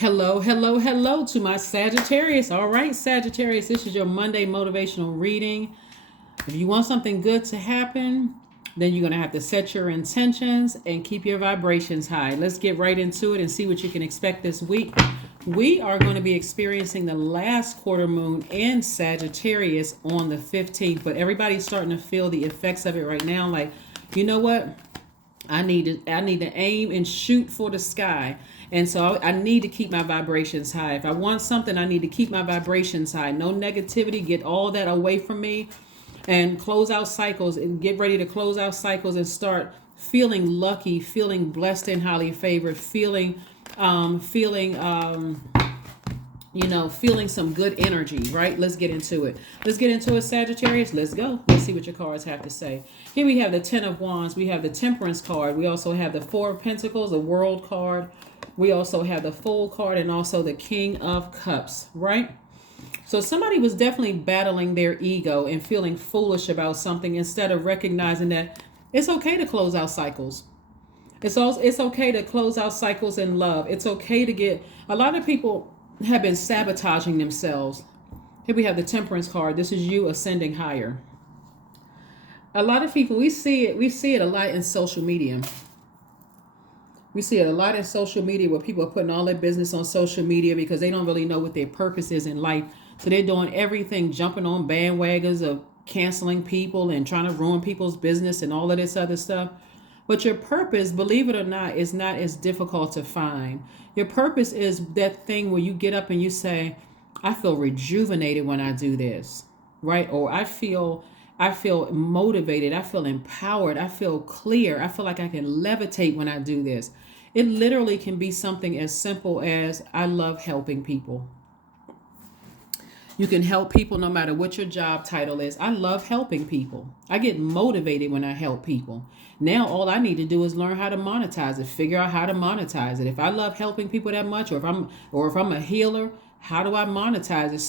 Hello, hello, hello to my Sagittarius. All right, Sagittarius, this is your Monday motivational reading. If you want something good to happen, then you're going to have to set your intentions and keep your vibrations high. Let's get right into it and see what you can expect this week. We are going to be experiencing the last quarter moon in Sagittarius on the 15th, but everybody's starting to feel the effects of it right now. Like, you know what? I need to aim and shoot for the sky. And so I need to keep my vibrations high. If I want something, I need to keep my vibrations high. No negativity, get all that away from me and close out cycles and get ready to close out cycles and start feeling lucky, feeling blessed and highly favored, feeling some good energy, right? Let's get into it. Let's get into it, Sagittarius. Let's go. Let's see what your cards have to say. Here we have the Ten of Wands. We have the Temperance card. We also have the Four of Pentacles, the World card. We also have the Fool card and also the King of Cups, right? So somebody was definitely battling their ego and feeling foolish about something instead of recognizing that it's okay to close out cycles. It's okay to close out cycles in love. It's okay to get, a lot of people have been sabotaging themselves. Here we have the Temperance card. This is you ascending higher. A lot of people, we see it a lot in social media. We see it a lot in social media where people are putting all their business on social media because they don't really know what their purpose is in life. So they're doing everything, jumping on bandwagons of canceling people and trying to ruin people's business and all of this other stuff. But your purpose, believe it or not, is not as difficult to find. Your purpose is that thing where you get up and you say, I feel rejuvenated when I do this, right? Or I feel motivated. I feel empowered. I feel clear. I feel like I can levitate when I do this. It literally can be something as simple as I love helping people. You can help people no matter what your job title is. I love helping people. I get motivated when I help people. Now all I need to do is learn how to monetize it, figure out how to monetize it. If I love helping people that much, or if I'm a healer, how do I monetize it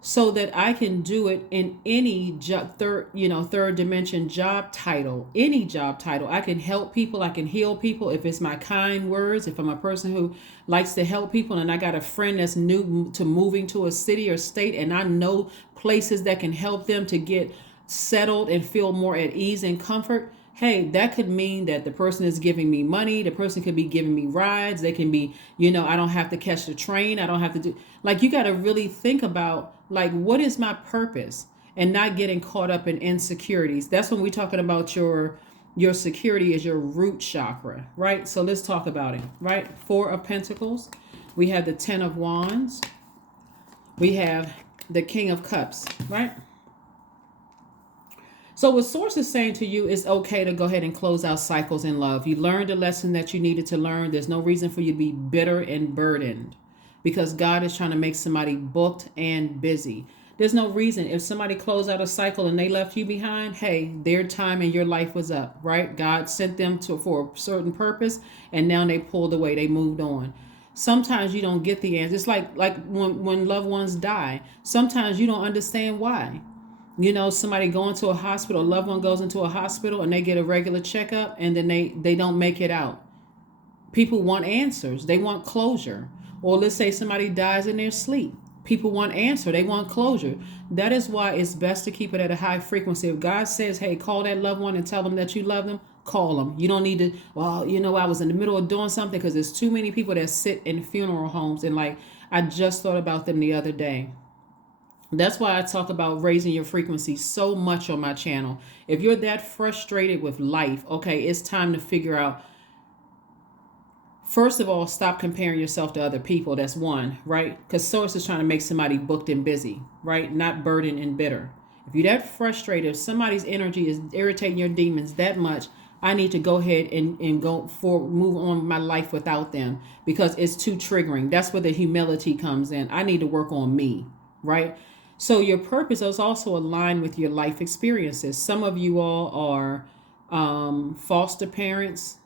so that I can do it in any third dimension job title, any job title. I can help people. I can heal people. If it's my kind words, if I'm a person who likes to help people and I got a friend that's new to moving to a city or state and I know places that can help them to get settled and feel more at ease and comfort. Hey, that could mean that the person is giving me money. The person could be giving me rides. They can be, I don't have to catch the train. I don't have to do, like, you got to really think about, like, what is my purpose and not getting caught up in insecurities. That's when we're talking about your security is your root chakra, right? So let's talk about it, right? Four of Pentacles. We have the Ten of Wands. We have the King of Cups, right? So what Source is saying to you is okay to go ahead and close out cycles in love. You learned a lesson that you needed to learn. There's no reason for you to be bitter and burdened because God is trying to make somebody booked and busy. There's no reason. If somebody closed out a cycle and they left you behind, hey, their time in your life was up, right? God sent them for a certain purpose and now they pulled away. They moved on. Sometimes you don't get the answer. It's like when loved ones die. Sometimes you don't understand why. Somebody going to a hospital, a loved one goes into a hospital and they get a regular checkup and then they don't make it out. People want answers. They want closure. Or let's say somebody dies in their sleep. People want answer. They want closure. That is why it's best to keep it at a high frequency. If God says, hey, call that loved one and tell them that you love them, call them. You don't need to, I was in the middle of doing something, because there's too many people that sit in funeral homes and I just thought about them the other day. That's why I talk about raising your frequency so much on my channel. If you're that frustrated with life, okay, it's time to figure out, first of all, stop comparing yourself to other people. That's one, right? Because Source is trying to make somebody booked and busy, right? Not burdened and bitter. If you're that frustrated, if somebody's energy is irritating your demons that much, I need to go ahead and move on with my life without them because it's too triggering. That's where the humility comes in. I need to work on me, right? So your purpose is also aligned with your life experiences. Some of you all are foster parents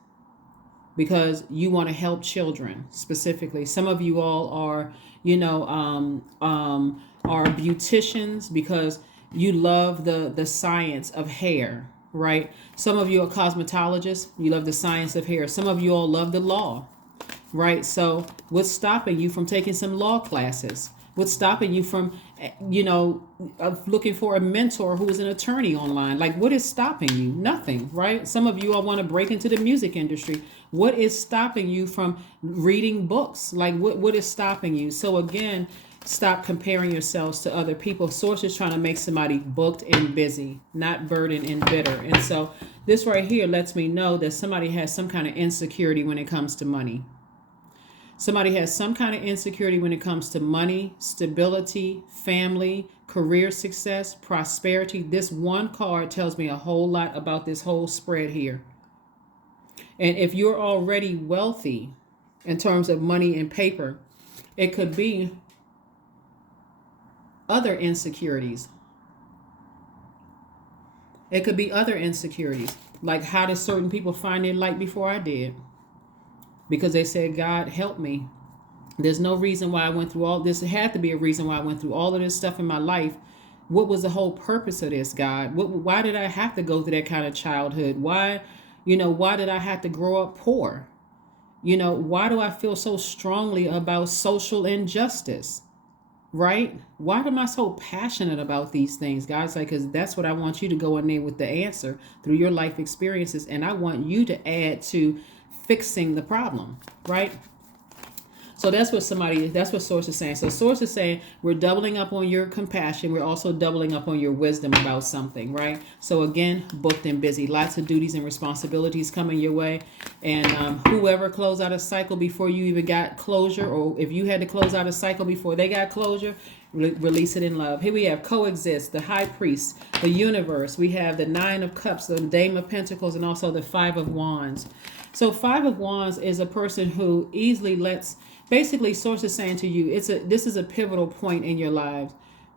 because you want to help children specifically. Some of you all are, are beauticians because you love the science of hair, right? Some of you are cosmetologists. You love the science of hair. Some of you all love the law. right? So what's stopping you from taking some law classes? What's stopping you from, of looking for a mentor who is an attorney online? Like, what is stopping you? Nothing, right? Some of you all want to break into the music industry. What is stopping you from reading books? Like, what is stopping you? So again, stop comparing yourselves to other people. Source is trying to make somebody booked and busy, not burdened and bitter. And so this right here lets me know that somebody has some kind of insecurity when it comes to money. Somebody has some kind of insecurity when it comes to money, stability, family, career success, prosperity. This one card tells me a whole lot about this whole spread here. And if you're already wealthy in terms of money and paper, it could be other insecurities. It could be other insecurities. Like, how did certain people find their light before I did? Because they said, God, help me. There's no reason why I went through all this. It had to be a reason why I went through all of this stuff in my life. What was the whole purpose of this, God? Why did I have to go through that kind of childhood? Why did I have to grow up poor? Why do I feel so strongly about social injustice? Right? Why am I so passionate about these things, guys? Like, because that's what I want you to go in there with the answer through your life experiences. And I want you to add to fixing the problem, right? So that's what Source is saying. So Source is saying we're doubling up on your compassion. We're also doubling up on your wisdom about something, right? So again, booked and busy. Lots of duties and responsibilities coming your way. And whoever closed out a cycle before you even got closure, or if you had to close out a cycle before they got closure, release it in love. Here we have coexist, the high priest, the universe. We have the 9 of cups, the dame of pentacles, and also the 5 of wands. So 5 of wands is a person who easily lets, basically Source is saying to you, this is a pivotal point in your lives,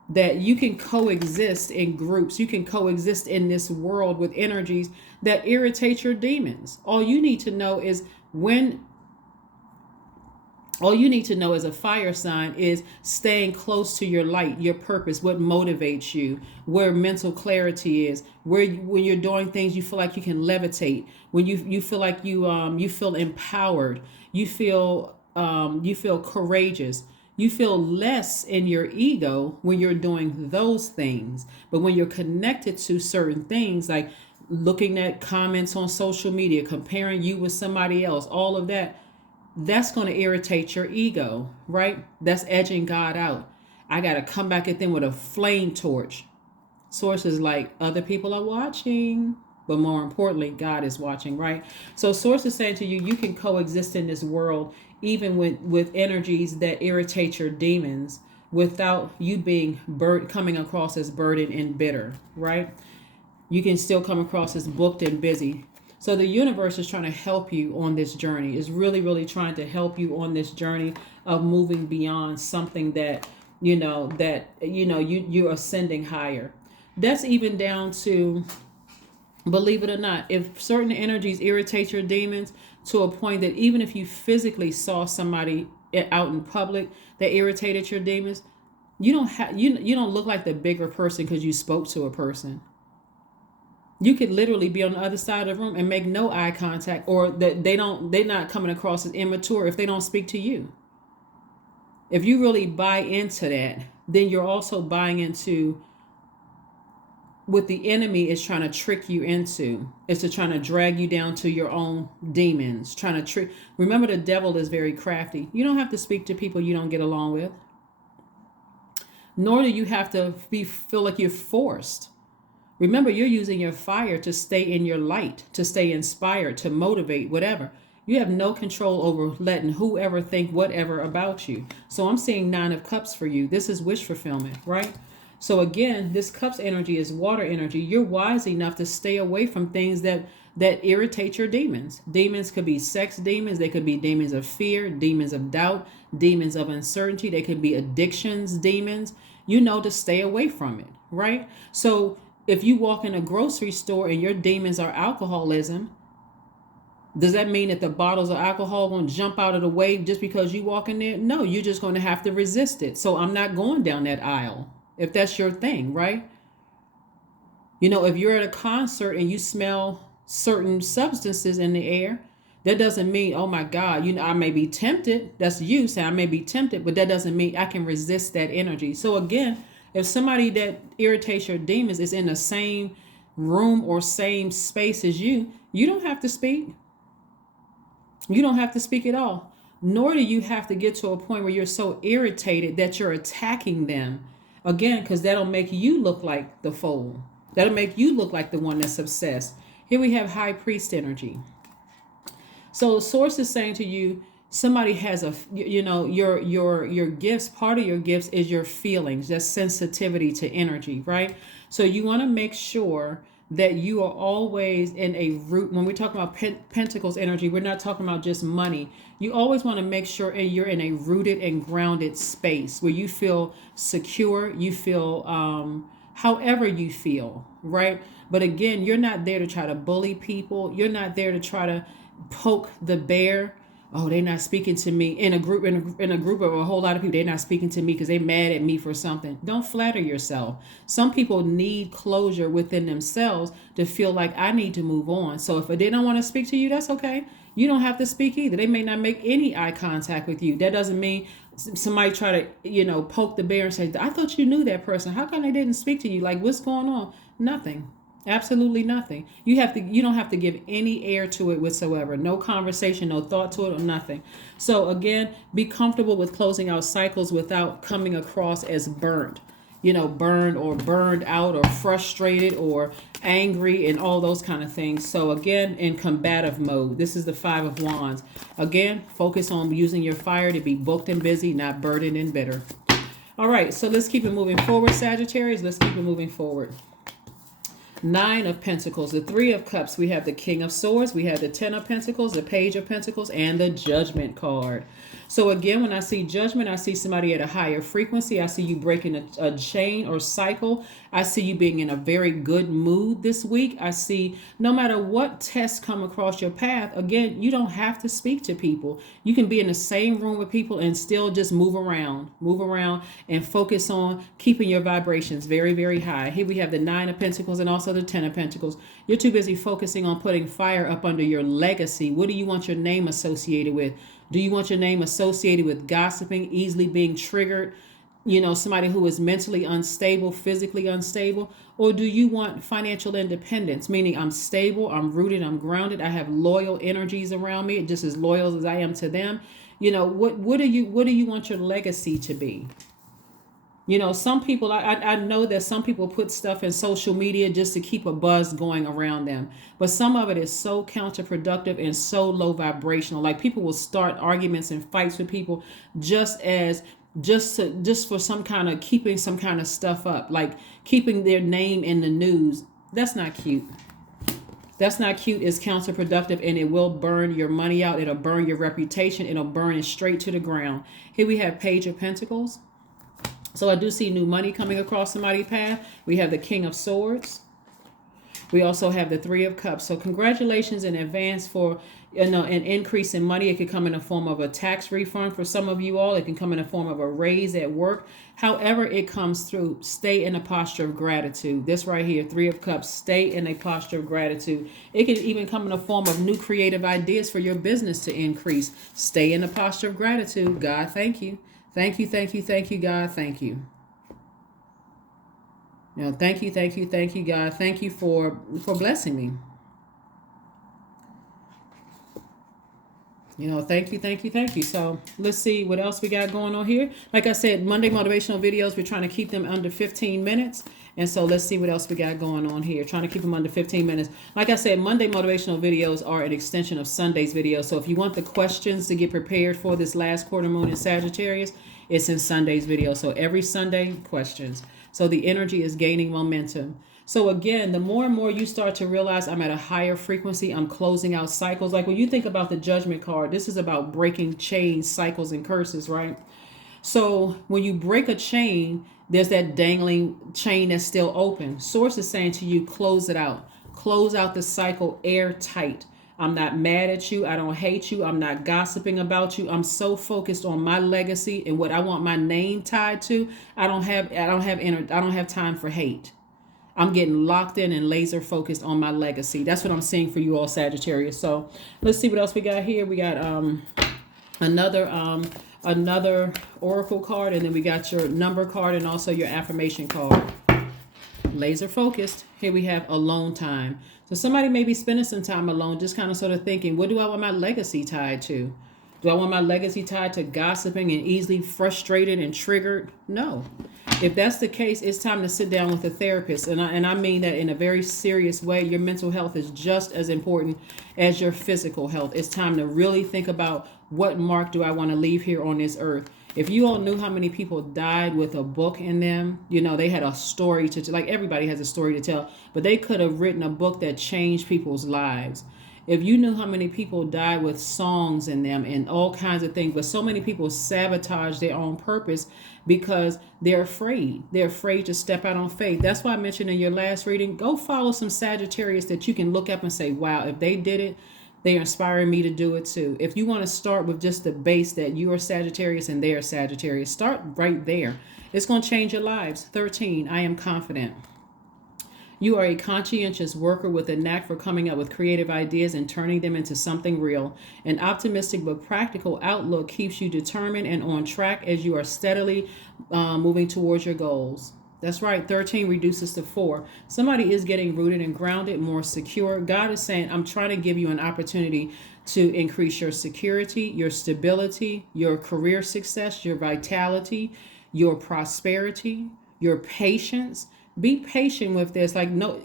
that you can coexist in groups. You can coexist in this world with energies that irritate your demons. All you need to know is a fire sign is staying close to your light, your purpose, what motivates you, where mental clarity is, when you're doing things you feel like you can levitate, when you feel like you feel empowered, you feel courageous. You feel less in your ego when you're doing those things. But when you're connected to certain things, like looking at comments on social media, comparing you with somebody else, all of that, that's going to irritate your ego, right? That's edging God out. I got to come back at them with a flame torch. Source is like, other people are watching, but more importantly, God is watching, right? So Source is saying to you, you can coexist in this world even with energies that irritate your demons without you being coming across as burdened and bitter, right? You can still come across as booked and busy. So the universe is trying to help you on this journey. Is really, really trying to help you on this journey of moving beyond something that you're ascending higher. That's even down to, believe it or not, if certain energies irritate your demons to a point that even if you physically saw somebody out in public that irritated your demons, you don't look like the bigger person because you spoke to a person. You could literally be on the other side of the room and make no eye contact, or that they're not coming across as immature if they don't speak to you. If you really buy into that, then you're also buying into what the enemy is trying to trick you into, is to trying to drag you down to your own demons, trying to trick. Remember, the devil is very crafty. You don't have to speak to people you don't get along with, nor do you have to feel like you're forced. Remember, you're using your fire to stay in your light, to stay inspired, to motivate, whatever. You have no control over letting whoever think whatever about you. So I'm seeing 9 of cups for you. This is wish fulfillment, right? So again, this cups energy is water energy. You're wise enough to stay away from things that irritate your demons. Demons could be sex demons. They could be demons of fear, demons of doubt, demons of uncertainty. They could be addictions, demons. To stay away from it, right? So if you walk in a grocery store and your demons are alcoholism, does that mean that the bottles of alcohol going to jump out of the way just because you walk in there? No, you're just going to have to resist it. So I'm not going down that aisle if that's your thing, right? If you're at a concert and you smell certain substances in the air, That doesn't mean, oh my God, I may be tempted. That's you saying I may be tempted, but that doesn't mean I can resist that energy. So again, if somebody that irritates your demons is in the same room or same space as you don't have to speak. You don't have to speak at all. Nor do you have to get to a point where you're so irritated that you're attacking them. Again, because that'll make you look like the fool. That'll make you look like the one that's obsessed. Here we have high priest energy. So source is saying to you, somebody has your gifts, part of your gifts is your feelings, that's sensitivity to energy, right? So you want to make sure that you are always in a root. When we talk about pentacles energy, we're not talking about just money. You always want to make sure you're in a rooted and grounded space where you feel secure, you feel however you feel, right? But again, you're not there to try to bully people. You're not there to try to poke the bear. Oh, they're not speaking to me in a group of a whole lot of people. They're not speaking to me because they're mad at me for something. Don't flatter yourself. Some people need closure within themselves to feel like I need to move on. So if they don't want to speak to you, that's okay. You don't have to speak either. They may not make any eye contact with you. That doesn't mean somebody try to, poke the bear and say, I thought you knew that person. How come they didn't speak to you? Like, what's going on? Nothing. Absolutely nothing. You don't have to give any air to it whatsoever. No conversation, no thought to it, or nothing. So again, be comfortable with closing out cycles without coming across as burnt. Burned or burned out or frustrated or angry and all those kind of things. So again, in combative mode, this is the 5 of Wands. Again, focus on using your fire to be booked and busy, not burdened and bitter. All right, so let's keep it moving forward, Sagittarius. Let's keep it moving forward. 9 of Pentacles, the 3 of Cups. We have the King of Swords. We have the 10 of Pentacles, the Page of Pentacles, and the Judgment card. So again, when I see Judgment, I see somebody at a higher frequency. I see you breaking a chain or cycle. I see you being in a very good mood this week. I see no matter what tests come across your path, again, you don't have to speak to people. You can be in the same room with people and still just move around and focus on keeping your vibrations very, very high. Here we have the 9 of Pentacles and also the 10 of Pentacles. You're too busy focusing on putting fire up under your legacy. What do you want your name associated with? Do you want your name associated with gossiping, easily being triggered, somebody who is mentally unstable, physically unstable? Or do you want financial independence, meaning I'm stable, I'm rooted, I'm grounded, I have loyal energies around me, just as loyal as I am to them? What do you want your legacy to be? Some people, I know that some people put stuff in social media just to keep a buzz going around them. But some of it is so counterproductive and so low vibrational. Like people will start arguments and fights with people just for some kind of keeping some kind of stuff up, like keeping their name in the news. That's not cute. That's not cute. It's counterproductive and it will burn your money out. It'll burn your reputation. It'll burn it straight to the ground. Here we have Page of Pentacles. So I do see new money coming across somebody's path. We have the King of Swords. We also have the 3 of Cups. So congratulations in advance for an increase in money. It could come in the form of a tax refund for some of you all. It can come in the form of a raise at work. However it comes through, stay in a posture of gratitude. This right here, 3 of Cups, stay in a posture of gratitude. It can even come in the form of new creative ideas for your business to increase. Stay in a posture of gratitude. God, thank you. Thank you, thank you, thank you, God, thank you. Thank you, thank you, thank you, God. Thank you for blessing me. Thank you, thank you, thank you. So let's see what else we got going on here. Like I said, Monday motivational videos, we're trying to keep them under 15 minutes. And so let's see what else we got going on here. Trying to keep them under 15 minutes. Like I said, Monday motivational videos are an extension of Sunday's videos. So if you want the questions to get prepared for this last quarter moon in Sagittarius, it's in Sunday's video. So every Sunday, questions. So the energy is gaining momentum. So again, the more and more you start to realize I'm at a higher frequency, I'm closing out cycles. Like when you think about the Judgment card, this is about breaking chains, cycles, and curses, right? So when you break a chain, there's that dangling chain that's still open. Source is saying to you, close it out. Close out the cycle airtight. I'm not mad at you. I don't hate you. I'm not gossiping about you. I'm so focused on my legacy and what I want my name tied to. I don't have time for hate. I'm getting locked in and laser focused on my legacy. That's what I'm seeing for you all, Sagittarius. So let's see what else we got here. We got another another oracle card, and then we got your number card and also your affirmation card. Laser focused. Here we have alone time. So somebody may be spending some time alone, just kind of sort of thinking, what do I want my legacy tied to? Do I want my legacy tied to gossiping and easily frustrated and triggered? No. If that's the case, it's time to sit down with a therapist. And I mean that in a very serious way. Your mental health is just as important as your physical health. It's time to really think about, what mark do I want to leave here on this earth? If you all knew how many people died with a book in them, they had a story to, like everybody has a story to tell, but they could have written a book that changed people's lives. If you knew how many people died with songs in them and all kinds of things, but so many people sabotage their own purpose because they're afraid. They're afraid to step out on faith. That's why I mentioned in your last reading, go follow some Sagittarius that you can look up and say, wow, if they did it, they're inspiring me to do it too. If you want to start with just the base that you are Sagittarius and they are Sagittarius, start right there. It's going to change your lives. 13, I am confident. You are a conscientious worker with a knack for coming up with creative ideas and turning them into something real. An optimistic but practical outlook keeps you determined and on track as you are steadily moving towards your goals. That's right. 13 reduces to 4. Somebody is getting rooted and grounded, more secure. God is saying, I'm trying to give you an opportunity to increase your security, your stability, your career success, your vitality, your prosperity, your patience. Be patient with this. Like, no,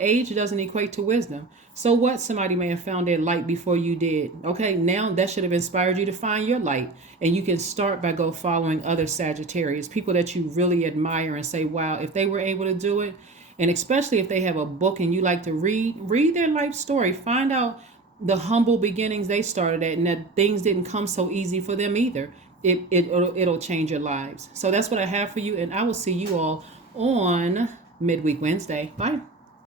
age doesn't equate to wisdom. So what? Somebody may have found their light before you did. Okay, now that should have inspired you to find your light. And you can start by go following other Sagittarius, people that you really admire and say, wow, if they were able to do it, and especially if they have a book and you like to read their life story, find out the humble beginnings they started at and that things didn't come so easy for them either. It'll change your lives. So that's what I have for you, and I will see you all on Midweek Wednesday. Bye.